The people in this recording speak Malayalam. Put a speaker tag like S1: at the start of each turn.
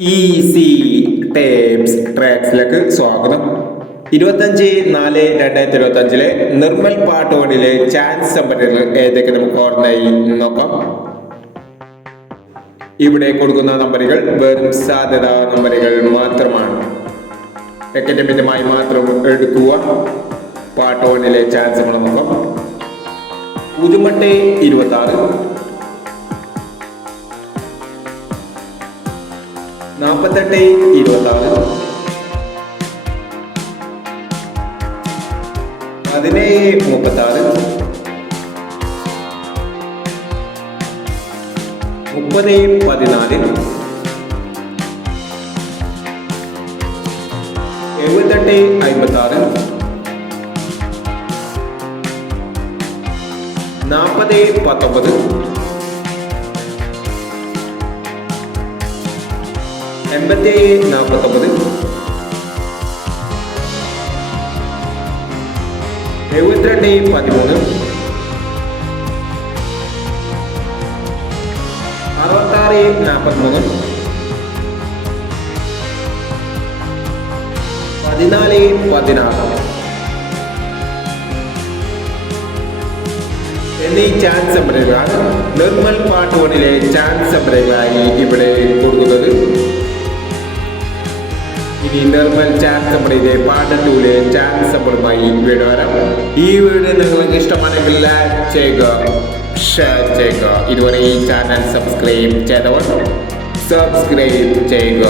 S1: ഈസി സ്വാഗതം. ഇരുപത്തഞ്ച് നാല് രണ്ടായിരത്തി ഇരുപത്തി അഞ്ചിലെ നിർമ്മൽ പാട്ടോണിലെ ചാൻസ് സമ്പന്നകൾ ഏതൊക്കെ നമുക്ക് ഓർമ്മയായി നോക്കാം. ഇവിടെ കൊടുക്കുന്ന നമ്പറുകൾ വെറും സാധ്യത നമ്പറുകൾ മാത്രമാണ്. അക്കാഡമികമായി മാത്രം എടുക്കുക. പാട്ട് വണ്ണിലെ ചാൻസ് നമ്മൾ നോക്കാം. പുതുമട്ടെ ഇരുപത്തി ആറ് നാൽപ്പത്തെട്ട് ഇരുപത്താറ്. പതിനേഴ് മുപ്പത്താറ്. മുപ്പത് പതിനാല്. എഴുപത്തെട്ട് അമ്പത്താറ്. നാൽപ്പത് പത്തൊമ്പത്. എൺപത്തി നാൽപ്പത്തൊമ്പത്. എഴുപത്തിരണ്ട് പതിമൂന്ന്. അറുപത്താറ് നാൽപ്പത്തിമൂന്ന്. പതിനാല് പതിനാറ്. എന്നീ ചാൻസ് സംഭരങ്ങളാണ് നിർമ്മൽ പാട്ടുകളിലെ ചാൻസ് സംഭരങ്ങളായി ഇവിടെ ഇനി നിർമ്മൽ ചാൻസ് സമ്മറിയിലെ പാട്ട് ടൂലെ ചാൻസ് ഈ വീഡിയോ വരാം. ഈ വീഡിയോ നിങ്ങൾക്ക് ഇഷ്ടമാണെങ്കിൽ ലൈക്ക് ചെയ്യുക ഷെയർ ചെയ്യുക. ഇതുവരെ ഈ ചാനൽ സബ്സ്ക്രൈബ് ചെയ്തവർ സബ്സ്ക്രൈബ് ചെയ്യുക.